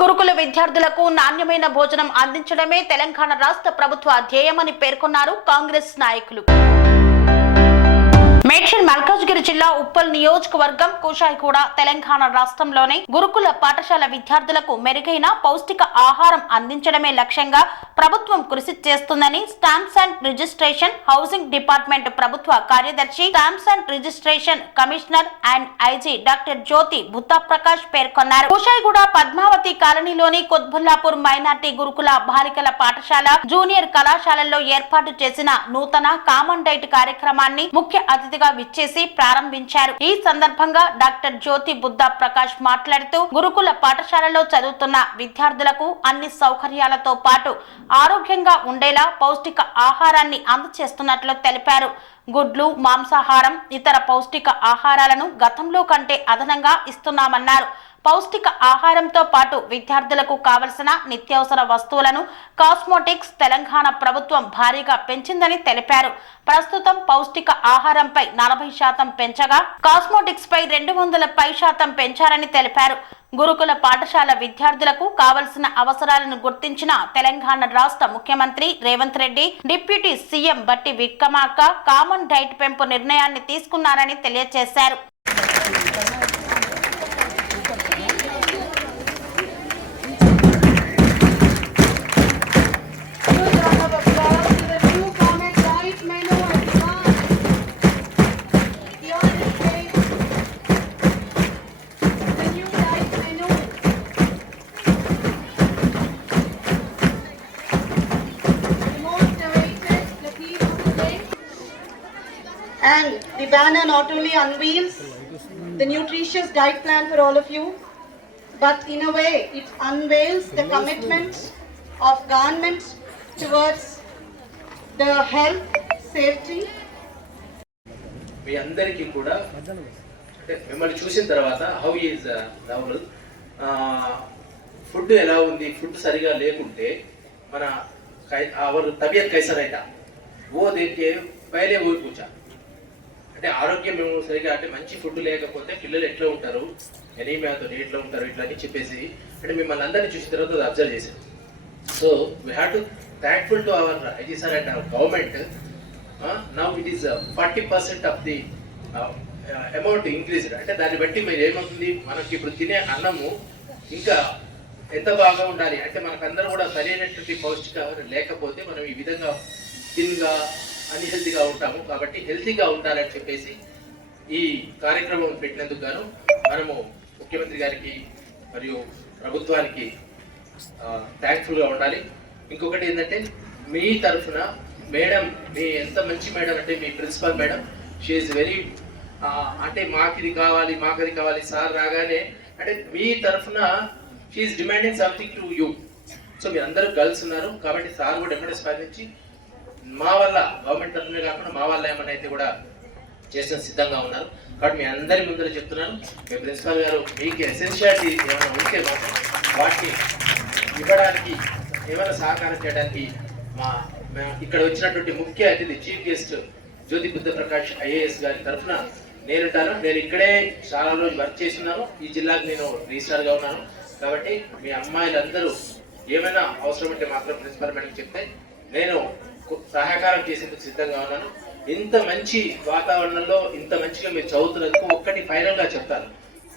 గురుకుల విద్యార్థులకు నాణ్యమైన భోజనం అందించడమే తెలంగాణ రాష్ట్ర ప్రభుత్వ ధ్యేయమని పేర్కొన్నారు కాంగ్రెస్ నాయకులు. మేడ్చల్ మల్కాజ్గిరి జిల్లా ఉప్పల్ నియోజకవర్గం కుషాయిగూడ తెలంగాణ రాష్ట్రంలోని గురుకుల పాఠశాల విద్యార్థులకు మెరుగైన పౌష్టిక ఆహారం అందించడమే లక్ష్యంగా ప్రభుత్వం కృషి చేస్తుందని stamps and registration housing department ప్రభుత్వ కార్యదర్శి stamps and registration commissioner and IG doctor Jyothi Butta Prakash పేర్కొన్నారు. కుషాయిగూడ పద్మావతి కాలనీలోని కొత్బుల్లాపూర్ మైనార్టీ గురుకుల బాలికల పాఠశాల జూనియర్ కళాశాలల్లో ఏర్పాటు చేసిన నూతన కామన్ డైట్ కార్యక్రమాన్ని ముఖ్య అతిథిగా విచ్చేసి ప్రారంభించారు. ఈ సందర్భంగా డాక్టర్ జ్యోతి బుత్తా ప్రకాష్ మాట్లాడుతూ గురుకుల పాఠశాలలో చదువుతున్న విద్యార్థులకు అన్ని సౌకర్యాలతో పాటు ఆరోగ్యంగా ఉండేలా పౌష్టిక ఆహారాన్ని అందజేస్తున్నట్లు తెలిపారు. గుడ్లు, మాంసాహారం, ఇతర పౌష్టిక ఆహారాలను గతంలో కంటే అదనంగా ఇస్తున్నామన్నారు. పౌష్టిక ఆహారంతో పాటు విద్యార్థులకు కావలసిన నిత్యావసర వస్తువులను కాస్మోటిక్స్ తెలంగాణ ప్రభుత్వం భారీగా పెంచిందని తెలిపారు. ప్రస్తుతం పౌష్టిక ఆహారంపై 40% పెంచగా కాస్మోటిక్స్ పై 200% పెంచారని తెలిపారు. గురుకుల పాఠశాల విద్యార్థులకు కావలసిన అవసరాలను గుర్తించిన తెలంగాణ రాష్ట్ర ముఖ్యమంత్రి రేవంత్ రెడ్డి, డిప్యూటీ సీఎం బట్టి విక్రమార్క కామన్ డైట్ పెంపు నిర్ణయాన్ని తీసుకున్నారని తెలియజేశారు. And the banner not only unveils the nutritious diet plan for all of you, but in a way it unveils the commitment of government towards the health, safety. మీ అందరికీ కూడా అంటే మిమ్మల్ని చూసిన తర్వాత హౌ ఈజ్ రాహుల్ ఫుడ్ ఎలా ఉంది, food సరిగా లేకుంటే మన అవర్ తబియత్ కైసా రైతా ఓ దేకే పైలే ఊరి కూర్చా అంటే ఆరోగ్యం మేము సరిగా అంటే మంచి ఫుడ్ లేకపోతే పిల్లలు ఎట్లా ఉంటారు, ఎనీమియాతో ఎట్లా ఉంటారు ఇట్లా అని చెప్పేసి అంటే మిమ్మల్ని అందరినీ చూసిన తర్వాత అబ్జర్వ్ చేశాను. So we have to thankful to our IG sir and our government. Now it is 40% of the amount increased. అంటే దాన్ని బట్టి మీరు ఏమవుతుంది, మనకి ఇప్పుడు తినే అన్నము ఇంకా ఎంత బాగా ఉండాలి అంటే మనకందరూ కూడా సరైనటువంటి పౌష్టికాహారం లేకపోతే మనం ఈ విధంగా థిన్గా అన్హెల్తీగా ఉంటాము. కాబట్టి హెల్తీగా ఉండాలని చెప్పేసి ఈ కార్యక్రమం పెట్టినందుకు గాను మనము ముఖ్యమంత్రి గారికి మరియు ప్రభుత్వానికి థ్యాంక్ఫుల్గా ఉండాలి. ఇంకొకటి ఏంటంటే మీ తరఫున మేడం, మీ ఎంత మంచి మేడం అంటే మీ principal madam, she is very అంటే మాకు అది కావాలి సార్ రాగానే అంటే మీ తరఫున she is demanding something to you. So మీరు అందరూ గర్ల్స్ ఉన్నారు కాబట్టి సార్ కూడా ఎమ్మడే స్పందించి మా వల్ల గవర్నమెంట్ తరఫునే కాకుండా మా వల్ల ఏమన్నా అయితే కూడా చేసిన సిద్ధంగా ఉన్నారు. కాబట్టి మీ అందరి ముందర చెప్తున్నాను, మీ ప్రిన్సిపల్ గారు మీకు ఎసెన్షియాలిటీ ఏమైనా ఉంటే వాటిని ఇవ్వడానికి ఏమైనా సహకారం చేయడానికి ఇక్కడ వచ్చినటువంటి ముఖ్య అతిథి చీఫ్ గెస్ట్ జ్యోతి బుత్తా ప్రకాష్ ఐఏఎస్ గారి తరఫున నేనుంటాను. నేను ఇక్కడే చాలా రోజులు వర్క్ చేస్తున్నాను. ఈ జిల్లాకు నేను రిజిస్ట్రార్గా ఉన్నాను. కాబట్టి మీ అమ్మాయిలందరూ ఏమైనా అవసరం ఉంటే మాత్రం ప్రిన్సిపల్ మేడం చెప్తే నేను సహకారం చేసేందుకు సిద్ధంగా ఉన్నాను. ఇంత మంచి వాతావరణంలో ఇంత మంచిగా మీరు చదువుతున్నందుకు ఒక్కటి ఫైనల్గా చెప్తాను.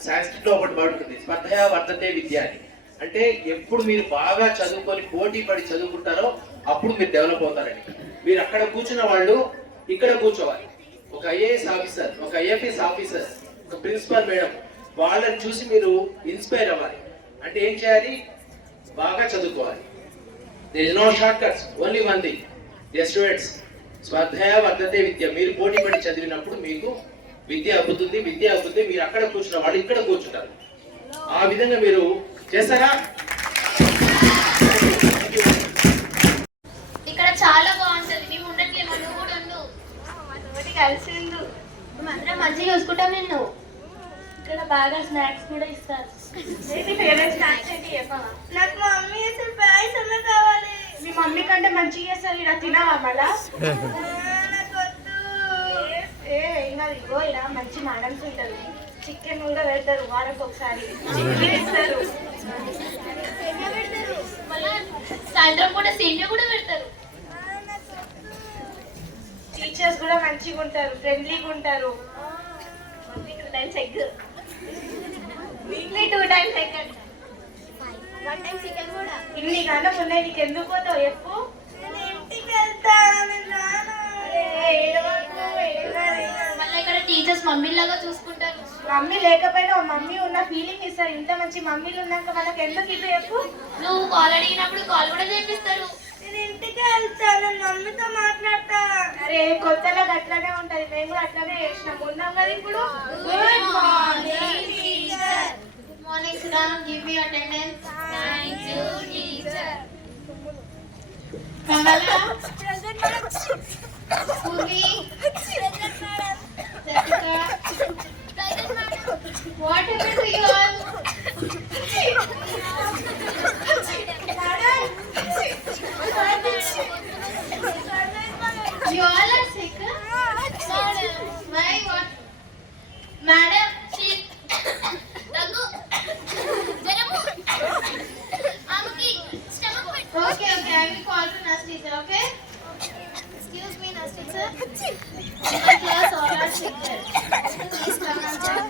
సాంస్క్రిట్లో ఒకటి బాగుంటుంది, స్పర్ధయా వర్ధతే విద్య అని. అంటే ఎప్పుడు మీరు బాగా చదువుకొని పోటీ పడి చదువుకుంటారో అప్పుడు మీరు డెవలప్ అవుతారని. మీరు అక్కడ కూర్చున్న వాళ్ళు ఇక్కడ కూర్చోవాలి. ఒక ఐఏఎస్ ఆఫీసర్, ఒక ఐఎఫ్ఎస్ ఆఫీసర్, ఒక ప్రిన్సిపల్ మేడం, వాళ్ళని చూసి మీరు ఇన్స్పైర్ అవ్వాలి. అంటే ఏం చేయాలి, బాగా చదువుకోవాలి. There is no short cuts, only one thing. Dear students, స్పర్ధయా వర్ధతే విద్య. మీరు పోటీ పడి చదివినప్పుడు మీకు విద్య అబ్బుతుంది. విద్య అబ్బుతే మీరు అక్కడ కూర్చున్న వాళ్ళు ఇక్కడ కూర్చుంటారు. ఆ విధంగా మీరు చేస్తారా? ఇక్కడ చాలా బాగుంటుంది. మేము ఉండట్లేదు, నువ్వు కూడా ఉండు. కలిసి ఉండు, అందరం మంచిగా చూసుకుంటాం నిన్ను. ఇక్కడ బాగా స్నాక్స్ కూడా ఇస్తారు. నాకు మమ్మీ అసలు పాయసమే కావాలి. మీ మమ్మీ కంటే మంచిగా చేస్తారు. ఇలా తినవా మళ్ళా? నాకు వద్దు. ఇంకా ఇగో ఇలా మంచి మేడమ్స్ ఉంటారు, చికెన్ కూడా పెడతారు, వారానికి ఒకసారి చికెన్ ఇస్తారు. మళ్ళీ సాయంత్రం పూట సేమియా కూడా పెడతారు. టీచర్స్ కూడా మంచిగా ఉంటారు, ఫ్రెండ్లీగా ఉంటారు. Weekly 2 times egg, weekly 2 times egg అంట, 1 time చికెన్ కూడా. ఇన్ని గంటలు ఉన్నాయి, నీకు ఎందుకు పోతావు చెప్పు? ఇంటికి వెళ్తాను. మళ్ళీ ఇక్కడ టీచర్స్ మమ్మీలాగా చూసుకుంటారు. మమ్మీ లేకపోయినా మమ్మీ ఉన్న ఫీలింగ్ ఇస్తారు. ఇంత మంచి మమ్మీలు ఉన్నాక మనకు ఎందుకు ఇది చెప్పు? నువ్వు కాల్ అడిగినప్పుడు కాల్ కూడా చేపిస్తారు. నేను ఇంటికి వెళ్తాను, మమ్మీతో మాట్లాడతా. అరే కొత్తలో అట్లానే ఉంటది, మేము కూడా అట్లానే చేసినాం. ఉన్నాం కదా ఇప్పుడు. Good morning teacher. Good morning Sudhan, give me attendance. Thank you teacher. Kamala, present madam. Purvi, present madam. Jessica, present madam. What happened to you all? You all are sick? Why? What? Madam, she Raghu, Jaramu, Amki, stomach pain. Okay, okay, I will call to nurse teacher, okay? Excuse me, nurse teacher. My class all are sick. Please come and check.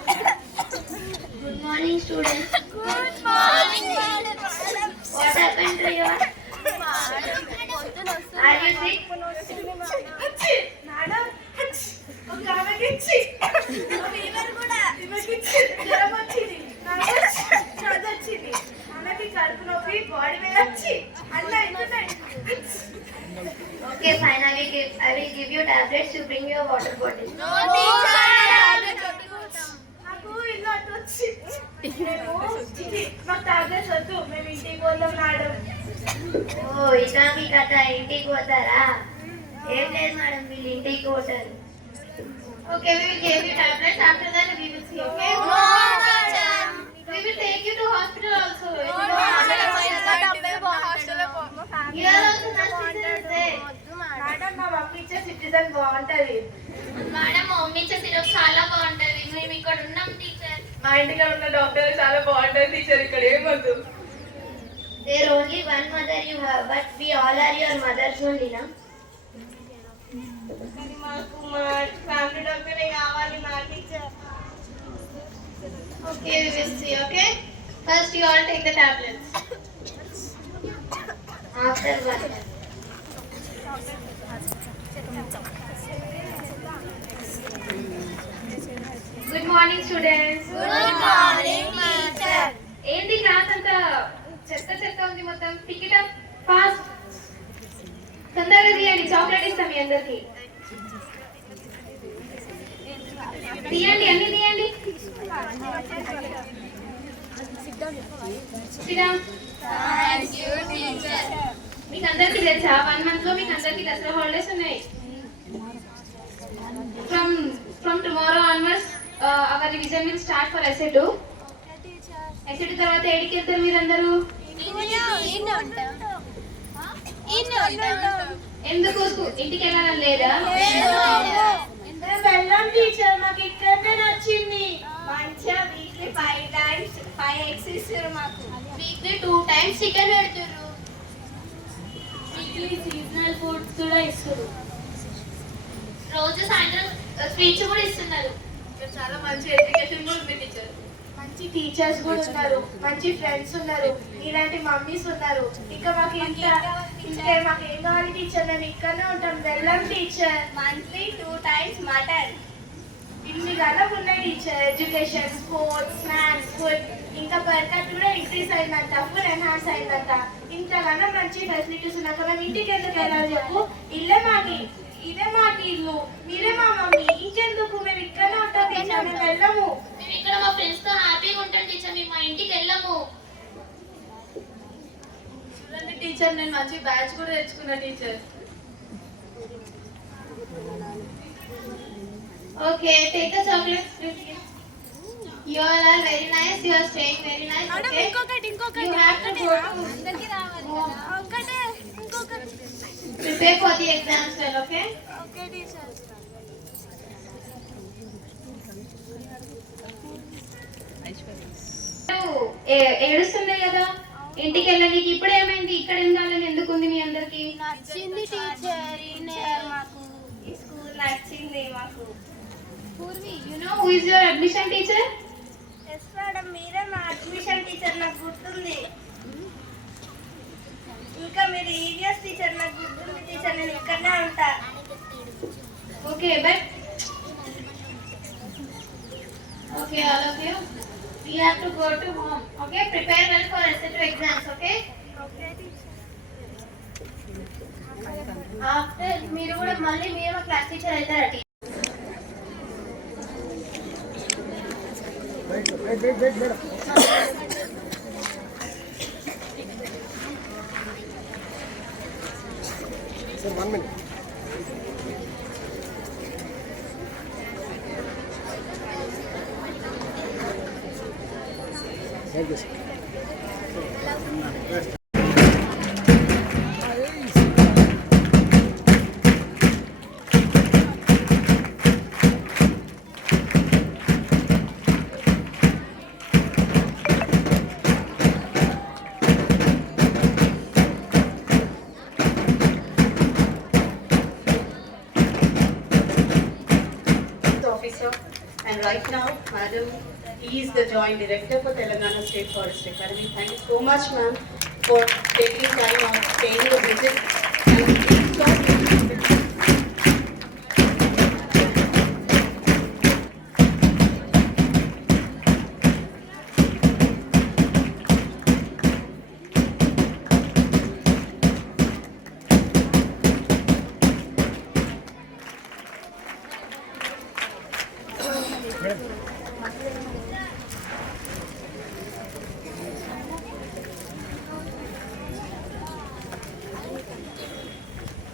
Good morning, students. Good morning, madam. What happened to you? Are you sick? Madam, ఒక ఆమెకి ఇచ్చి fever కూడా, ఈమెకి ఇచ్చి జ్వరం వచ్చింది, నాకు చదువు వచ్చింది, ఆమెకి కడుపు నొప్పి, బాడీ మీద వచ్చి అట్లా అవుతున్నాయి. Okay, fine. I will give you tablets to bring your water bottle. నాకు ఇల్లు అటు వచ్చి మేము మాకు టాబ్లెట్స్ వద్దు, మేము ఇంటికి పోతాం మేడం. ఓ, ఇదా మీ కథ? ఇంటికి పోతారా? ఏం లేదు మేడం, వీళ్ళు ఇంటికి పోతారు. Okay, we will give you tablets. After that we will see. Okay? We will take you to hospital also. Here also nurse teacher is there. Madam మా మమ్మీ ఇచ్చే సిటిజన్ బాగుంటది. మేడం, మా మమ్మీ ఇచ్చే syrup చాలా బాగుంటది. మేము ఇక్కడ ఉన్నాం టీచర్. మా ఇంటికి ఉన్న డాక్టర్ చాలా బాగుంటది టీచర్, ఇక్కడ ఏమొద్దు. There only one mother you have, but we all are your mothers only, na? కానీ మాకు మా ఫ్యామిలీ డాక్టరే కావాలి మా teacher. Okay, we will see. Okay. First, you all take the tablets. After one. Good morning, students. Good morning, teacher. ఏంటి class అంతా చెత్త చెత్త ఉంది మొత్తం? Pick it up fast. తొందరగా తీయండి, చాక్లెట్ ఇస్తాం మీ అందరికి. తీయండి, అన్ని తీయండి. Sit down. Thank you, teacher. మీకు అందరికి తెలుసా 1 month లో మీకు అందరికి దసరా హాలిడేస్ ఉన్నాయి. From tomorrow onwards our revision will start for essay 2. essay 2 తర్వాత ఏడికి వెళ్తారు మీరందరూ? ఎందుకు ఇంటికి వెళ్ళాలని లేదా? వెళ్ళాం టీచర్, మాకు ఇక్కడనే నచ్చింది. మంచిగా వీక్లీ 5 times 5 eggs ఇస్తారు మాకు. వీక్లీ 2 times చికెన్ పెడుతున్నారు. వీక్లీ సీజనల్ ఫుడ్స్ కూడా ఇస్తారు. రోజు సాయంత్రం స్వీట్స్ కూడా ఇస్తున్నారు. చాలా మంచి ఎడ్యుకేషన్ కూడా ఉంది టీచర్. మంచి టీచర్స్ కూడా ఉన్నారు, మంచి ఫ్రెండ్స్ ఉన్నారు, ఇలాంటి మమ్మీస్ ఉన్నారు. ఇంకా మాకు ఇంకా మాకు ఏం కావాలి టీచర్? మేము ఇక్కడనే ఉంటాం. వెళ్ళాం టీచర్. Monthly 2 times mutton. ఇన్ని గణం ఉన్నాయి teacher. Education, sports, snacks, food, ఇంకా పర్ కట్ కూడా ఇంక్రీజ్ అయిందంట, ఫుల్ ఎన్హాన్స్ అయిందంట. ఇంతగానో మంచి ఫెసిలిటీస్ ఉన్నాక మేము ఇంటికి ఎందుకు వెళ్ళాలి చెప్పు? ఇదే మాకు ఇల్లు, మీరే మా మమ్మీ. ఇంకెందుకు? మేము ఇక్కడనే ఉంటాం టీచర్, మేము వెళ్ళము. మేము ఇక్కడ మా ఫ్రెండ్స్ తో హ్యాపీగా ఉంటాం టీచర్, మేము మా ఇంటికి వెళ్ళము. చూడండి టీచర్, నేను మంచి బ్యాచ్ కూడా తెచ్చుకున్నా teacher. Okay, take the chocolates with you. You all are very nice. You are staying very nice. Okay. You have to go to prepare for the exams well. Okay. Okay teacher. ఏడుస్తుంది కదా, ఇంటికి వెళ్ళడానికి ఇప్పుడు ఏమైంది? ఇక్కడ ఉండాలని ఎందుకుంది మీ అందరికి? నచ్చింది టీచర్ మాకు ఈ స్కూల్ నచ్చింది మాకు. Purvi, you know who is your admission teacher? Yes madam, మీరే మా అడ్మిషన్ టీచర్, నాకు గుర్తుంది. ఇంకా మీరు ఈవిఎస్ టీచర్, నాకు గుర్తుంది టీచర్, నేను ఇక్కడనే ఉంటా. Okay but okay, all of you we have to go to home. Okay, prepare well for SAT exams. Okay, after మీరు కూడా మళ్ళీ మీరు మా క్లాస్ టీచర్ అవుతారా? Sir, 1 minute. Thank you, sir. Officer, and right now, Madam, he is the Joint Director for Telangana State Forest Academy. Thank you so much, ma'am, for taking time out, paying a visit, and being so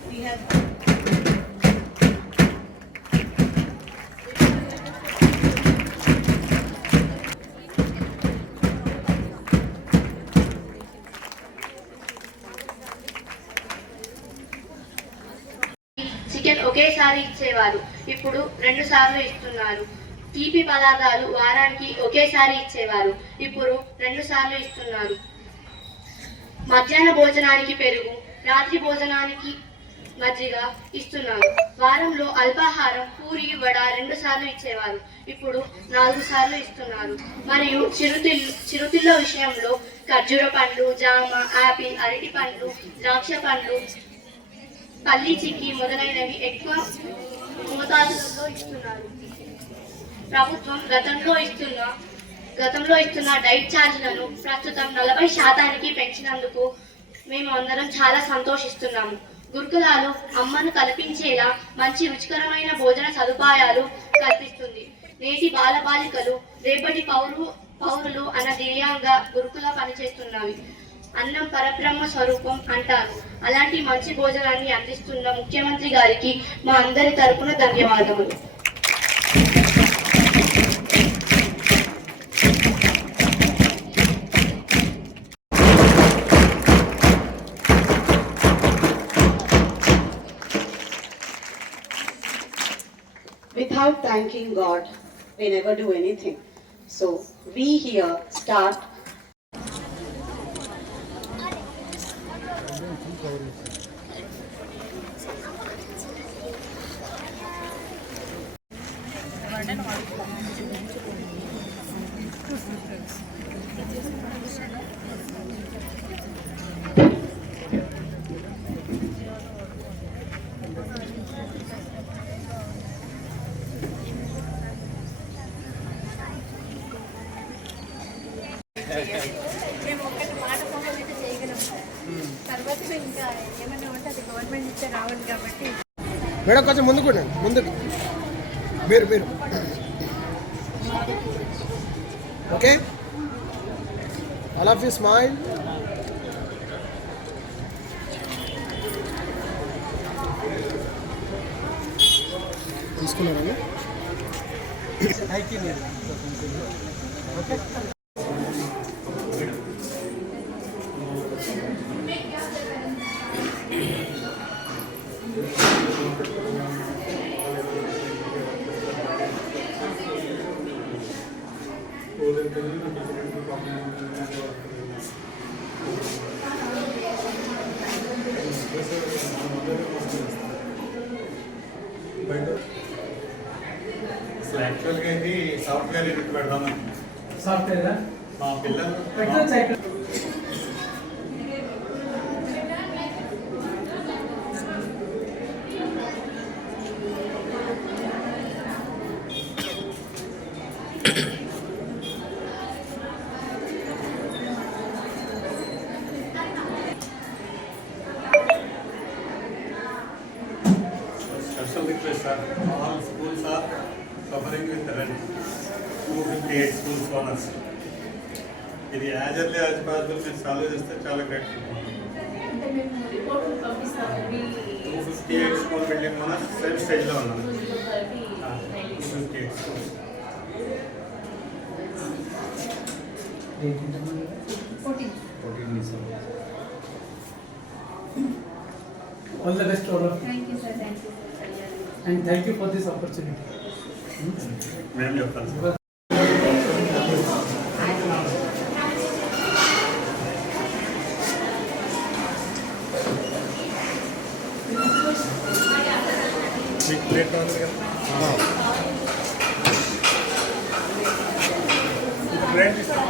we have chicken ఒకేసారి ఇచ్చేవారు, ఇప్పుడు 2 సార్లు ఇస్తున్నారు. తీపి పదార్థాలు వారానికి ఒకేసారి ఇచ్చేవారు, ఇప్పుడు 2 సార్లు ఇస్తున్నారు. మధ్యాహ్న భోజనానికి పెరుగు, రాత్రి భోజనానికి మజ్జిగ ఇస్తున్నారు. వారంలో అల్పాహారం పూరి వడ 2 సార్లు ఇచ్చేవారు, ఇప్పుడు 4 సార్లు ఇస్తున్నారు. మరియు చిరుతిళ్ళ విషయంలో ఖర్జూర పండ్లు, జామ, ఆపిల్, అరటి పండ్లు, ద్రాక్ష పండ్లు, పల్లి చిక్కి మొదలైనవి ఎక్కువ మోతాదులలో ఇస్తున్నారు. ప్రభుత్వం గతంలో ఇస్తున్న డైట్ ఛార్జీలను ప్రస్తుతం 40% పెంచినందుకు మేము అందరం చాలా సంతోషిస్తున్నాము. గురుకులాలు అమ్మను కల్పించేలా మంచి రుచికరమైన భోజన సదుపాయాలు కల్పిస్తుంది. నేటి బాలబాలికలు రేపటి పౌరులు అన్న ధ్యేయంగా గురుకుల పనిచేస్తున్నవి. అన్నం పరబ్రహ్మ స్వరూపం అంటారు. అలాంటి మంచి భోజనాన్ని అందిస్తున్న ముఖ్యమంత్రి గారికి మా అందరి తరపున ధన్యవాదములు. without thanking God, we never do anything. So we here start. మేము ఒకటి మాట అయితే చేయగలం. తర్వాత ఇంకా ఏమన్నా ఉంటే అది గవర్నమెంట్ ఇచ్చే రావాలి కాబట్టి. మేడం కొంచెం ముందుకు ముందుకు మీరు okay, all of you smile. తీసుకున్నారా? ఓకే. అసలు యాక్చువల్గా ఇది సాఫ్ట్వేర్ యూనిట్ పెడదామని సాఫ్ట్వేర్ మా పిల్లలు special request, sir. All schools are suffering with rent. 258 schools owners. ఇది యాజ్ ఎర్లీ యాజ్ పాసిబుల్ మీరు సాల్వ్ చేస్తే చాలా grateful. 258 school building owners same స్టేజ్లో ఉన్నారు. 258 schools. 14 All the best, all of you. Thank you, sir. Thank you. And thank you for this opportunity. మేము చెప్తాను sir. మీకు plate కావాలి కదా ప్లేట్ ఇస్తాను.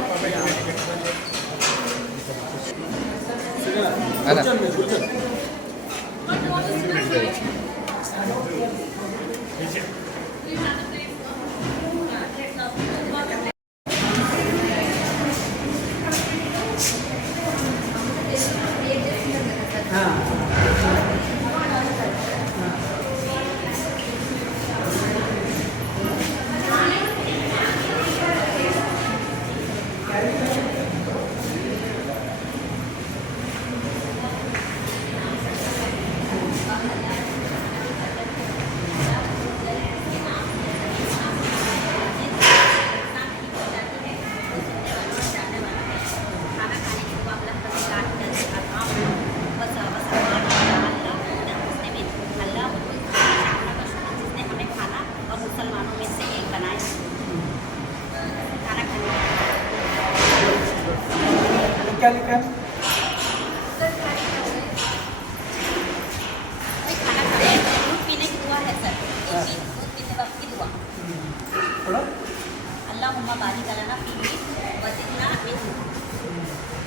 क्या लिखा है? दूध पीने की दुआ है सर. दूध पीने वक्त की दुआ. थोड़ा अल्लाहुम्मा बारिक लना फीही व ज़िदना इल्मा.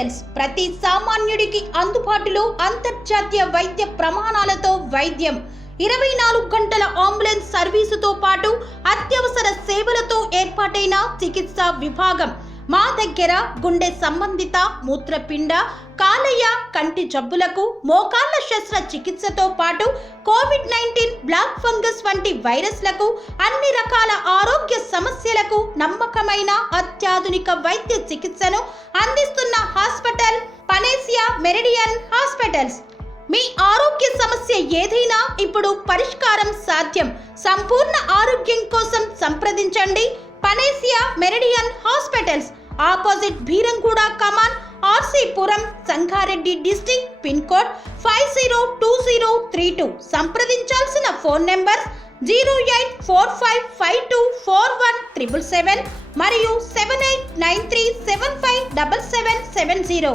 హాస్పిటల్స్ ప్రతి సామాన్యుడికి అందుబాటులో అంతర్జాతీయ వైద్య ప్రమాణాలతో వైద్యం, 24 గంటల అంబులెన్స్ సర్వీసుతో పాటు అత్యవసర సేవలతో ఏర్పాటైన చికిత్సా విభాగం. మా దగ్గర గుండె సంబంధిత, మూత్రపిండ, కాలేయ, కంటి జబ్బులకు, మోకాళ్ల శస్త్రచికిత్సతో పాటు కోవిడ్-19, బ్లాక్ ఫంగస్ వంటి వైరస్లకు, అన్ని రకాల ఆరోగ్య సమస్యలకు నమ్మకమైన అత్యాధునిక వైద్య చికిత్సను అందిస్తున్న హాస్పిటల్ పనేసియా మెరిడియన్ హాస్పిటల్స్. మీ ఆరోగ్య సమస్య ఏదైనా ఇప్పుడు పరిష్కారం సాధ్యం. సంపూర్ణ ఆరోగ్యం కోసం సంప్రదించండి Panacea Meridian hospitals, opposite Bheeramguda Kaman, RC Puram, Sangareddy district, pin code 502032. సంప్రదించాల్సిన ఫోన్ నెంబర్ 0845524177 మరియు 7893757770.